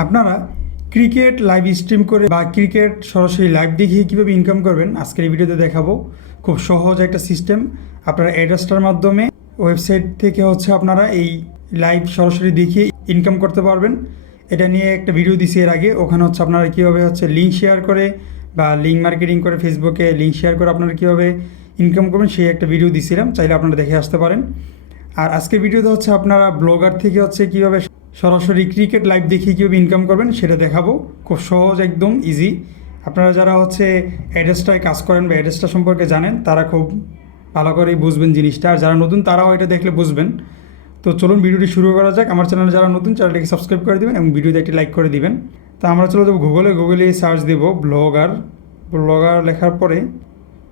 আপনারা cricket live stream করে বা ক্রিকেট সরাসরি লাইভ দেখিয়ে কীভাবে ইনকাম করবেন আজকের এই ভিডিওতে দেখাবো। খুব সহজ একটা সিস্টেম। আপনারা অ্যাড্রেসটার মাধ্যমে ওয়েবসাইট থেকে আপনারা এই লাইভ সরাসরি দেখিয়ে ইনকাম করতে পারবেন। এটা নিয়ে একটা ভিডিও দিছি এর আগে, ওখানে আপনারা কীভাবে লিঙ্ক শেয়ার করে বা লিঙ্ক মার্কেটিং করে ফেসবুকে লিঙ্ক শেয়ার করে আপনারা কীভাবে ইনকাম করবেন সেই একটা ভিডিও দিছিলাম, চাইলে আপনারা দেখে আসতে পারেন। আর আজকের ভিডিওতে আপনারা ব্লগার থেকে কীভাবে সরাসরি ক্রিকেট লাইভ দেখিয়ে কীভাবে ইনকাম করবেন সেটা দেখাবো। খুব সহজ, একদম ইজি। আপনারা যারা অ্যাড্রেসটায় কাজ করেন বা অ্যাড্রেসটা সম্পর্কে জানেন তারা খুব ভালো করেই বুঝবেন জিনিসটা, আর যারা নতুন তারাও এটা দেখলে বুঝবেন। তো চলুন ভিডিওটি শুরু করা যাক। আমার চ্যানেলে যারা নতুন চ্যানেলটিকে সাবস্ক্রাইব করে দেবেন এবং ভিডিওতে একটি লাইক করে দিবেন। তো আমরা চলে যাবো গুগলে সার্চ দেবো ব্লগার লেখার পরে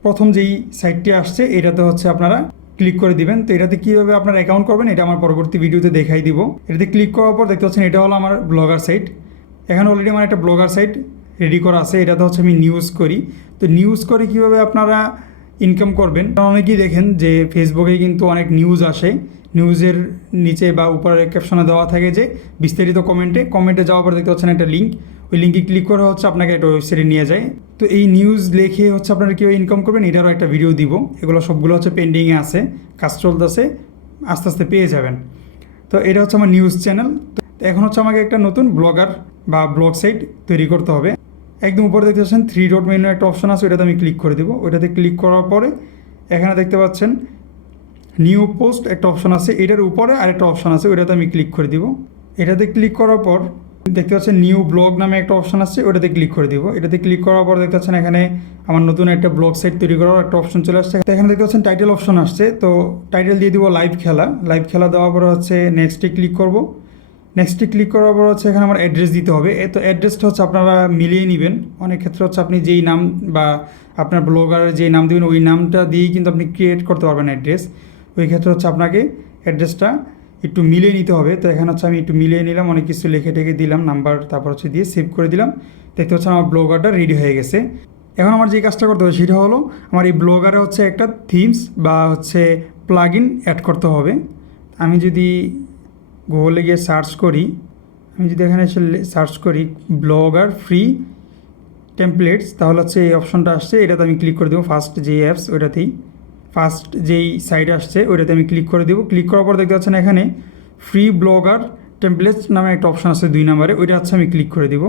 প্রথম যেই সাইটটি আসছে এটাতে আপনারা ক্লিক করে দিবেন। তো এটাতে কীভাবে আপনার অ্যাকাউন্ট করবেন এটা আমার পরবর্তী ভিডিওতে দেখাই দিব। এটাতে ক্লিক করার পর দেখতে পাচ্ছেন এটা হলো আমার ব্লগার সাইট। এখানে অলরেডি আমার একটা ব্লগার সাইট রেডি করা আছে। এটাতে আমি নিউজ করি। তো নিউজ করে কীভাবে আপনারা ইনকাম করবেন, অনেকেই দেখেন যে ফেসবুকে কিন্তু অনেক নিউজ আসে, নিউজের নিচে বা উপরে ক্যাপশনে দেওয়া থাকে যে বিস্তারিত কমেন্টে যাওয়ার পর দেখতে পাচ্ছেন একটা লিঙ্ক, ওই লিঙ্কে ক্লিক করে আপনাকে একটা ওয়েবসাইটে নিয়ে যায়। তো এই নিউজ লিখে আপনারা কীভাবে ইনকাম করবেন এটারও একটা ভিডিও দিব। এগুলো সবগুলো পেন্ডিংয়ে আছে, কাজ চলতেছে, আস্তে আস্তে পেয়ে যাবেন। তো এটা আমার নিউজ চ্যানেল। তো এখন আমাকে একটা নতুন ব্লগার বা ব্লগ সাইট তৈরি করতে হবে। একদম উপরে দেখতে পাচ্ছেন 3 ডট মেনু একটা অপশন আছে, ওইটাতে আমি ক্লিক করে দেবো। ওইটাতে ক্লিক করার পরে এখানে দেখতে পাচ্ছেন নিউ পোস্ট একটা অপশন আছে, এটার উপরে আরেকটা অপশন আছে, ওইটাতে আমি ক্লিক করে দিব। এটাতে ক্লিক করার পর দেখতে পাচ্ছেন নিউ ব্লগ নামে একটা অপশন আছে, ওটাতে ক্লিক করে দিব। এটাতে ক্লিক করার পর দেখতে পাচ্ছেন এখানে আমার নতুন একটা ব্লগ সাইট তৈরি করার একটা অপশন চলে আসছে। এখানে দেখতে পাচ্ছেন টাইটেল অপশন আসছে, তো টাইটেল দিয়ে দিব লাইভ খেলা দেওয়ার পর নেক্সটে ক্লিক করব। নেক্সটে ক্লিক করার পর এখানে আমার অ্যাড্রেস দিতে হবে। তো অ্যাড্রেসটা আপনারা মিলিয়ে নেবেন। অনেক ক্ষেত্রে আপনি যেই নাম বা আপনার ব্লগারের যেই নাম দেবেন ওই নামটা দিয়েই কিন্তু আপনি ক্রিয়েট করতে পারবেন অ্যাড্রেস। ওই ক্ষেত্রে আপনাকে অ্যাড্রেসটা একটু মিলিয়ে নিতে হবে। তো এখানে আমি একটু মিলিয়ে নিলাম, অনেক কিছু লিখে টেকে দিলাম, নাম্বার তারপর দিয়ে সেভ করে দিলাম। দেখতে আমার ব্লগারটা রেডি হয়ে গেছে। এখন আমার যে কাজটা করতে হবে সেটা হলো আমার এই ব্লগারে একটা থিমস বা প্লাগ ইন অ্যাড করতে হবে। আমি যদি গুগলে গিয়ে সার্চ করি, আমি যদি এখানে এসে সার্চ করি ব্লগার ফ্রি টেমপ্লেটস, তাহলে এই অপশনটা আসছে, এটাতে আমি ক্লিক করে দেবো। ফার্স্ট যে অ্যাপস ওইটাতেই ফার্স্ট যেই সাইট আসছে ওইটাতে আমি ক্লিক করে দেবো। ক্লিক করার পর দেখতে পাচ্ছেন এখানে ফ্রি ব্লগার টেমপ্লেটস নামে একটা অপশন আছে 2 নম্বরে, ওইটা আমি ক্লিক করে দেবো।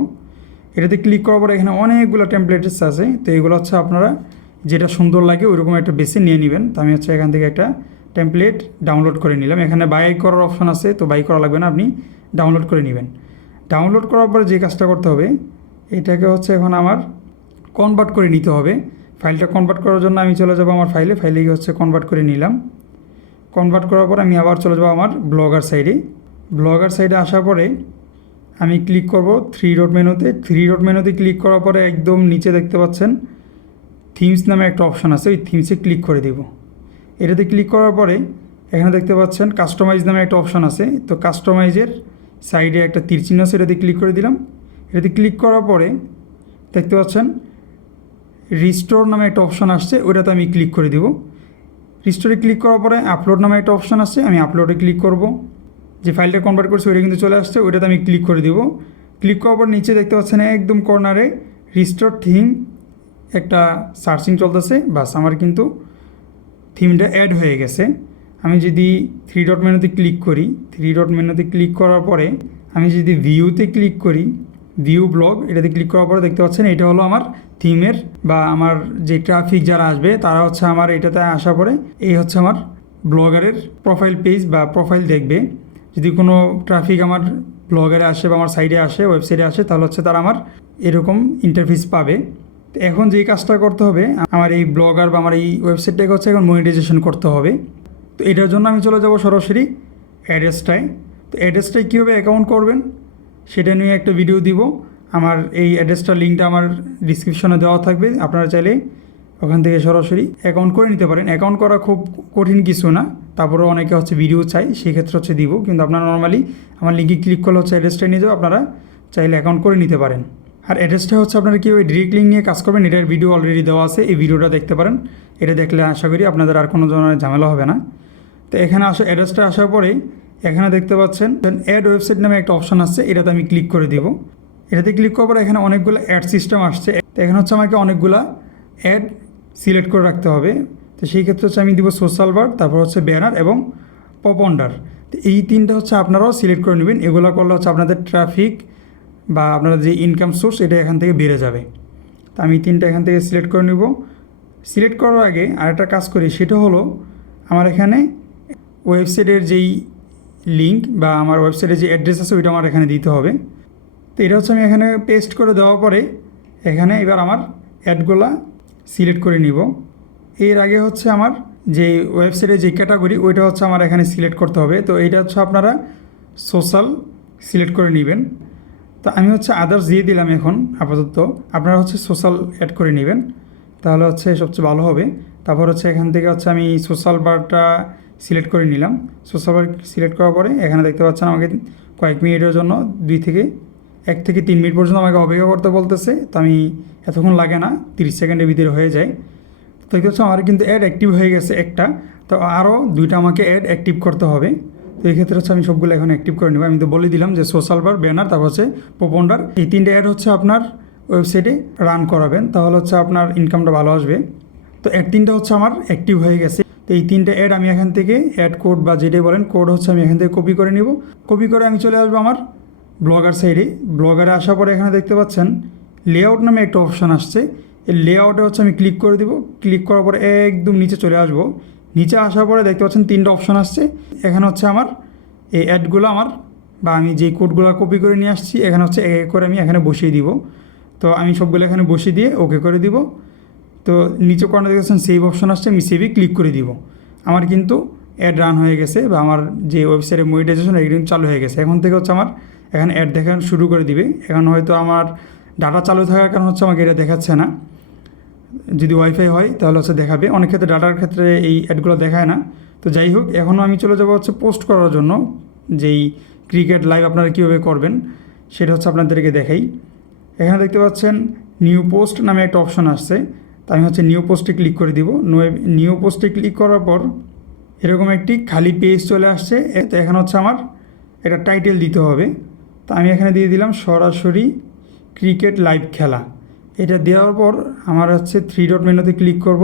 এটাতে ক্লিক করার পর এখানে অনেকগুলো টেমপ্লেটস আছে। তো এগুলো আপনারা যেটা সুন্দর লাগে ওইরকম একটা বেছে নিয়ে নেবেন। তো আমি এখান থেকে একটা টেমপ্লেট ডাউনলোড করে নিলাম। এখানে বাই করার অপশন আছে, তো বাই করা লাগবে না, আপনি ডাউনলোড করে নেবেন। ডাউনলোড করার পরে যে কাজটা করতে হবে এটাকে এখন আমার কনভার্ট করে নিতে হবে। ফাইলটা কনভার্ট করার জন্য আমি চলে যাব আমার ফাইলে গিয়ে কনভার্ট করে নিলাম। কনভার্ট করার পর আমি আবার চলে যাব আমার ব্লগার সাইডে আসার পরে আমি ক্লিক করব 3 ডট মেনুতে ক্লিক করার পরে একদম নিচে দেখতে পাচ্ছেন থিমস নামে একটা অপশান আছে, ওই থিমসে ক্লিক করে দেব। এটাতে ক্লিক করার পরে এখানে দেখতে পাচ্ছেন কাস্টমাইজ নামে একটা অপশান আছে, তো কাস্টমাইজের সাইডে একটা তীর চিহ্ন আছে, এটাতে ক্লিক করে দিলাম। এটাতে ক্লিক করার পরে দেখতে পাচ্ছেন রিস্টোর নামে একটা অপশান আসছে, ওইটাতে আমি ক্লিক করে দেব। রিস্টোরে ক্লিক করার পরে আপলোড নামে একটা অপশান আসছে, আমি আপলোডে ক্লিক করব। যে ফাইলটা কনভার্ট করছে ওইটা কিন্তু চলে আসছে, ওইটাতে আমি ক্লিক করে দেব। ক্লিক করার পর নিচে দেখতে পাচ্ছেন একদম কর্নারে রিস্টোর থিম একটা সার্চিং চলতেছে, বাস আমার কিন্তু থিমটা অ্যাড হয়ে গেছে। আমি যদি 3 ডট মেনুতে ক্লিক করার পরে আমি যদি ভিউতে ক্লিক করি, ভিউ ব্লগ এটাতে ক্লিক করার পরে দেখতে পাচ্ছেন এটা হলো আমার থিমের বা আমার যে ট্রাফিক যারা আসবে তারা আমার এটাতে আসার পরে এই আমার ব্লগারের প্রোফাইল পেজ বা প্রোফাইল দেখবে। যদি কোনো ট্রাফিক আমার ব্লগারে আসে বা আমার সাইডে আসে, ওয়েবসাইটে আসে, তাহলে তারা আমার এরকম ইন্টারফেস পাবে। তো এখন যেই কাজটা করতে হবে আমার এই ব্লগার বা আমার এই ওয়েবসাইটটাকে এখন মনিটাইজেশন করতে হবে। তো এটার জন্য আমি চলে যাব সরাসরি অ্যাড্রেসটায়। তো অ্যাড্রেসটায় কীভাবে অ্যাকাউন্ট করবেন সেটা নিয়ে একটা ভিডিও দিব। আমার এই অ্যাড্রেসটার লিঙ্কটা আমার ডিসক্রিপশনে দেওয়া থাকবে, আপনারা চাইলে ওখান থেকে সরাসরি অ্যাকাউন্ট করে নিতে পারেন। অ্যাকাউন্ট করা খুব কঠিন কিছু না, তারপরেও অনেকে ভিডিও চাই, সেই ক্ষেত্রে দিব। কিন্তু আপনারা নর্মালি আমার লিঙ্কে ক্লিক করলে অ্যাড্রেসটা নিয়ে যাও, আপনারা চাইলে অ্যাকাউন্ট করে নিতে পারেন। আর অ্যাড্রেসটা আপনারা কীভাবে ডিরেক্ট লিঙ্ক নিয়ে কাজ করবেন এটার ভিডিও অলরেডি দেওয়া আছে, এই ভিডিওটা দেখতে পারেন। এটা দেখলে আশা করি আপনাদের আর কোনো ধরনের ঝামেলা হবে না। তো এখানে অ্যাড্রেসটা আসার পরে এখানে দেখতে পাচ্ছেন অ্যাড ওয়েবসাইট নামে একটা অপশন আসছে, এটাতে আমি ক্লিক করে দিব। এটাতে ক্লিক করার পর এখানে অনেকগুলো অ্যাড সিস্টেম আসছে। তো এখানে হচ্ছে আমাকে অনেকগুলো অ্যাড সিলেক্ট করে রাখতে হবে। তো সেই ক্ষেত্রে হচ্ছে আমি দিব সোশ্যাল বার, তারপর হচ্ছে ব্যানার এবং পপ আন্ডার। তো এই তিনটা হচ্ছে আপনারাও সিলেক্ট করে নেবেন। এগুলো করলে হচ্ছে আপনাদের ট্রাফিক বা আপনাদের যে ইনকাম সোর্স এটা এখান থেকে বেড়ে যাবে। তো আমি তিনটা এখান থেকে সিলেক্ট করে নেব। সিলেক্ট করার আগে আরেকটা কাজ করি, সেটা হলো আমার এখানে ওয়েবসাইটের যেই লিঙ্ক বা আমার ওয়েবসাইটের যে অ্যাড্রেস আছে ওইটা আমার এখানে দিতে হবে। তো এটা হচ্ছে আমি এখানে পেস্ট করে দেওয়ার পরে এখানে এবার আমার অ্যাডগুলা সিলেক্ট করে নিব। এর আগে হচ্ছে আমার যে ওয়েবসাইটের যে ক্যাটাগরি ওইটা হচ্ছে আমার এখানে সিলেক্ট করতে হবে। তো এইটা হচ্ছে আপনারা সোশ্যাল সিলেক্ট করে নেবেন। তো আমি হচ্ছে আদার্স দিয়ে দিলাম এখন আপাতত, আপনারা হচ্ছে সোশ্যাল অ্যাড করে নেবেন, তাহলে হচ্ছে সবচেয়ে ভালো হবে। তারপর হচ্ছে এখান থেকে হচ্ছে আমি সোশ্যাল বারটা সিলেক্ট করে নিলাম। সোশ্যাল বার সিলেক্ট করার পরে এখানে দেখতে পাচ্ছেন আমাকে কয়েক মিনিটের জন্য 1 থেকে 3 মিনিট পর্যন্ত আমাকে অপেক্ষা করতে বলতেছে। তো আমি এতক্ষণ লাগে না, 30 সেকেন্ডের ভিতরে হয়ে যায়। তো দেখতে হচ্ছে আমার কিন্তু অ্যাড অ্যাক্টিভ হয়ে গেছে একটা, তো আরও 2টা আমাকে অ্যাড অ্যাক্টিভ করতে হবে। তো এই ক্ষেত্রে হচ্ছে আমি সবগুলো এখন অ্যাক্টিভ করে নেব। আমি তো বলে দিলাম যে সোশ্যাল বার, ব্যানার, তারপর হচ্ছে পপ আন্ডার, এই 3টে অ্যাড হচ্ছে আপনার ওয়েবসাইটে রান করাবেন, তাহলে হচ্ছে আপনার ইনকামটা ভালো আসবে। তো অ্যাড 3টা হচ্ছে আমার অ্যাক্টিভ হয়ে গেছে। তো এই 3টে অ্যাড আমি এখান থেকে অ্যাড কোড বা যেটাই বলেন কোড হচ্ছে আমি এখান থেকে কপি করে নিব। কপি করে আমি চলে আসবো আমার ব্লগার সাইডে। ব্লগারে আসার পরে এখানে দেখতে পাচ্ছেন লেআউট নামে একটা অপশান আসছে। এই লেআউটে হচ্ছে আমি ক্লিক করে দিব। ক্লিক করার পরে একদম নিচে চলে আসবো। নিচে আসার পরে দেখতে পাচ্ছেন 3টা অপশান আসছে। এখানে হচ্ছে আমার এই অ্যাডগুলো আমার বা আমি যেই কোডগুলো কপি করে নিয়ে আসছি এখানে হচ্ছে এক এক করে আমি এখানে বসিয়ে দিব। তো আমি সবগুলো এখানে বসিয়ে দিয়ে ওকে করে দিব। তো নিচে কর্নার দেখেছেন সেভ অপশন আসছে, আমি সেভে ক্লিক করে দিব। আমার কিন্তু অ্যাড রান হয়ে গেছে বা আমার যে ওয়েবসাইটের মনিটাইজেশন এটা কিন্তু চালু হয়ে গেছে। এখন থেকে হচ্ছে আমার এখানে অ্যাড দেখা শুরু করে দিবে। এখন হয়তো আমার ডাটা চালু থাকার কারণ হচ্ছে আমাকে এটা দেখাচ্ছে না। যদি ওয়াইফাই হয় তাহলে হচ্ছে দেখাবে, অনেক ক্ষেত্রে ডাটার ক্ষেত্রে এই অ্যাডগুলো দেখায় না। তো যাই হোক, এখনও আমি চলে যাবো হচ্ছে পোস্ট করার জন্য। যেই ক্রিকেট লাইভ আপনারা কীভাবে করবেন সেটা হচ্ছে আপনাদেরকে দেখাই। এখানে দেখতে পাচ্ছেন নিউ পোস্ট নামে একটা অপশন আসছে। তো আমি হচ্ছে নিউ পোস্টে ক্লিক করে দিব। নিউ পোস্টে ক্লিক করার পর এরকম একটি খালি পেজ চলে আসছে। তো এখানে হচ্ছে আমার এটা টাইটেল দিতে হবে। তো আমি এখানে দিয়ে দিলাম সরাসরি ক্রিকেট লাইভ খেলা। এটা দেওয়ার পর আমার হচ্ছে 3 ডট মেনুতে ক্লিক করব।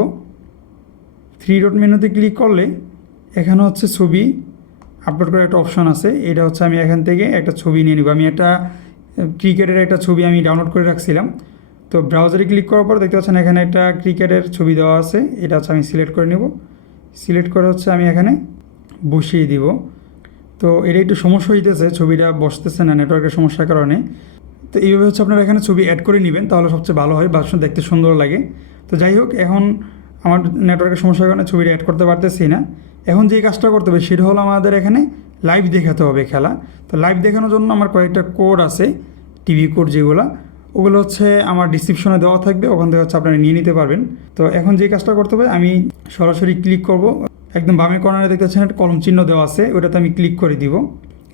3 ডট মেনুতে ক্লিক করলে এখানে হচ্ছে ছবি আপলোড করার একটা অপশন আছে। এটা হচ্ছে আমি এখান থেকে একটা ছবি নিয়ে নিব। আমি একটা ক্রিকেটের একটা ছবি আমি ডাউনলোড করে রাখছিলাম। তো ব্রাউজারে ক্লিক করার পর দেখতে পাচ্ছেন এখানে একটা ক্রিকেটের ছবি দেওয়া আছে। এটা হচ্ছে আমি সিলেক্ট করে নেব। সিলেক্ট করে হচ্ছে আমি এখানে বসিয়ে দিব। তো এটা একটু সমস্যা হইতেছে, ছবিটা বসতেছে না নেটওয়ার্কের সমস্যার কারণে। তো এইভাবে হচ্ছে আপনারা এখানে ছবি অ্যাড করে নেবেন, তাহলে সবচেয়ে ভালো হয় বা দেখতে সুন্দর লাগে। তো যাই হোক, এখন আমার নেটওয়ার্কের সমস্যার কারণে ছবিটা অ্যাড করতে পারতেছি না। এখন যে কাজটা করতে হবে সেটা হলো আমাদের এখানে লাইভ দেখাতে হবে খেলা। তো লাইভ দেখানোর জন্য আমার কয়েকটা কোড আছে, টিভি কোড যেগুলো, ওগুলো হচ্ছে আমার ডিসক্রিপশনে দেওয়া থাকবে, ওখান থেকে হচ্ছে আপনারা নিয়ে নিতে পারবেন। তো এখন যে কাজটা করতে হবে, আমি সরাসরি ক্লিক করব। একদম বামে কর্নারে দেখতে পাচ্ছেন একটা কলম চিহ্ন দেওয়া আছে, ওটাতে আমি ক্লিক করে দিব।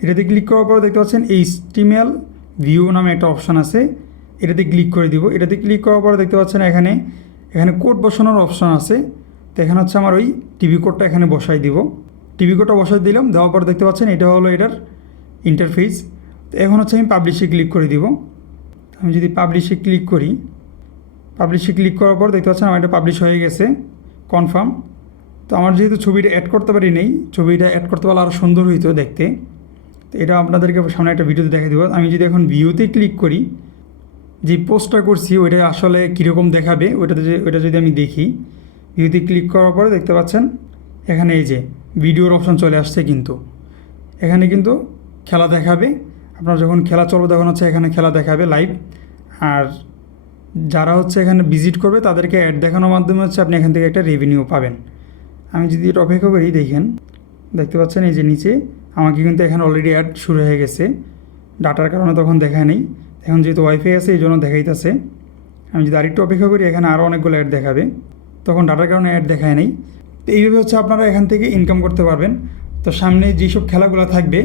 এটাতে ক্লিক করার পর দেখতে পাচ্ছেন HTML ভিউ নামে একটা অপশান আছে, এটাতে ক্লিক করে দিব। এটাতে ক্লিক করার পর দেখতে পাচ্ছেন এখানে কোড বসানোর অপশান আছে। তো এখানে হচ্ছে আমার ওই টিভি কোডটা এখানে বসাই দিব। টিভি কোডটা বসাই দিলাম। দেওয়ার পর দেখতে পাচ্ছেন এটা হলো এটার ইন্টারফেস। তো এখন হচ্ছে আমি পাবলিশে ক্লিক করে দিব। আমি যদি পাবলিশে ক্লিক করি, পাবলিশে ক্লিক করার পর দেখতে পাচ্ছেন আমার এটা পাবলিশ হয়ে গেছে, কনফার্ম। তো আমার যেহেতু ছবিটা অ্যাড করতে পারি নেই, ছবিটা অ্যাড করতে পারলে আরও সুন্দর হইতো দেখতে। তো এটা আপনাদেরকে সামনে একটা ভিডিওতে দেখা দিব। আমি যদি এখন ভিউতে ক্লিক করি, যে পোস্টটা করছি ওইটা আসলে কীরকম দেখাবে ওইটা যদি আমি দেখি, ভিউতে ক্লিক করার পরে দেখতে পাচ্ছেন এখানে এই যে ভিডিওর অপশান চলে আসছে। কিন্তু এখানে কিন্তু খেলা দেখাবে, আপনার যখন খেলা চলবে তখন হচ্ছে এখানে খেলা দেখাবে লাইভ। আর যারা হচ্ছে এখানে ভিজিট করবে তাদেরকে অ্যাড দেখানোর মাধ্যমে হচ্ছে আপনি এখান থেকে একটা রেভিনিউ পাবেন। আমি যদি এটা অপেক্ষা করি, দেখেন দেখতে পাচ্ছেন এই যে নিচে আমাকে কিন্তু এখানে অলরেডি অ্যাড শুরু হয়ে গেছে। ডাটার কারণে তখন দেখায় নেই, এখন যেহেতু ওয়াইফাই আছে এই জন্য দেখাইতেছে। আমি যদি আরেকটু অপেক্ষা করি, এখানে আরও অনেকগুলো অ্যাড দেখাবে, তখন ডাটার কারণে অ্যাড দেখায় নেই। তো এইভাবে হচ্ছে আপনারা এখান থেকে ইনকাম করতে পারবেন। তো সামনে যেসব খেলাগুলো থাকবে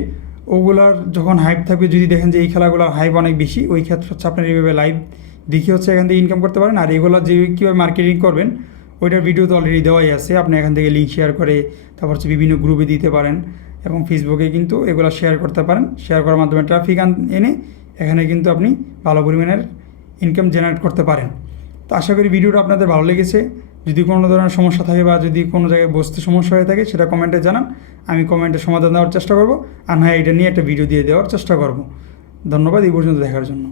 ওগুলার যখন হাইপ থাকবে, যদি দেখেন যে এই খেলাগুলোর হাইপ অনেক বেশি, ওই ক্ষেত্রে হচ্ছে আপনার এইভাবে লাইভ দেখে হচ্ছে এখান থেকে ইনকাম করতে পারেন। আর এগুলো যে কীভাবে মার্কেটিং করবেন ওইটার ভিডিও তো অলরেডি দেওয়াই আছে। আপনি এখান থেকে লিঙ্ক শেয়ার করে তারপর হচ্ছে বিভিন্ন গ্রুপে দিতে পারেন, এবং ফেসবুকে কিন্তু এগুলো শেয়ার করতে পারেন। শেয়ার করার মাধ্যমে ট্রাফিক এনে এখানে কিন্তু আপনি ভালো পরিমাণের ইনকাম জেনারেট করতে পারেন। তো আশা করি ভিডিওটা আপনাদের ভালো লেগেছে। যদি কোনো ধরনের সমস্যা থাকে বা যদি কোনো জায়গায় বুঝতে সমস্যা হয়ে থাকে সেটা কমেন্টে জানান, আমি কমেন্টে সমাধান দেওয়ার চেষ্টা করব, আর না এটা নিয়ে একটা ভিডিও দিয়ে দেওয়ার চেষ্টা করব। ধন্যবাদ এই পর্যন্ত দেখার জন্য।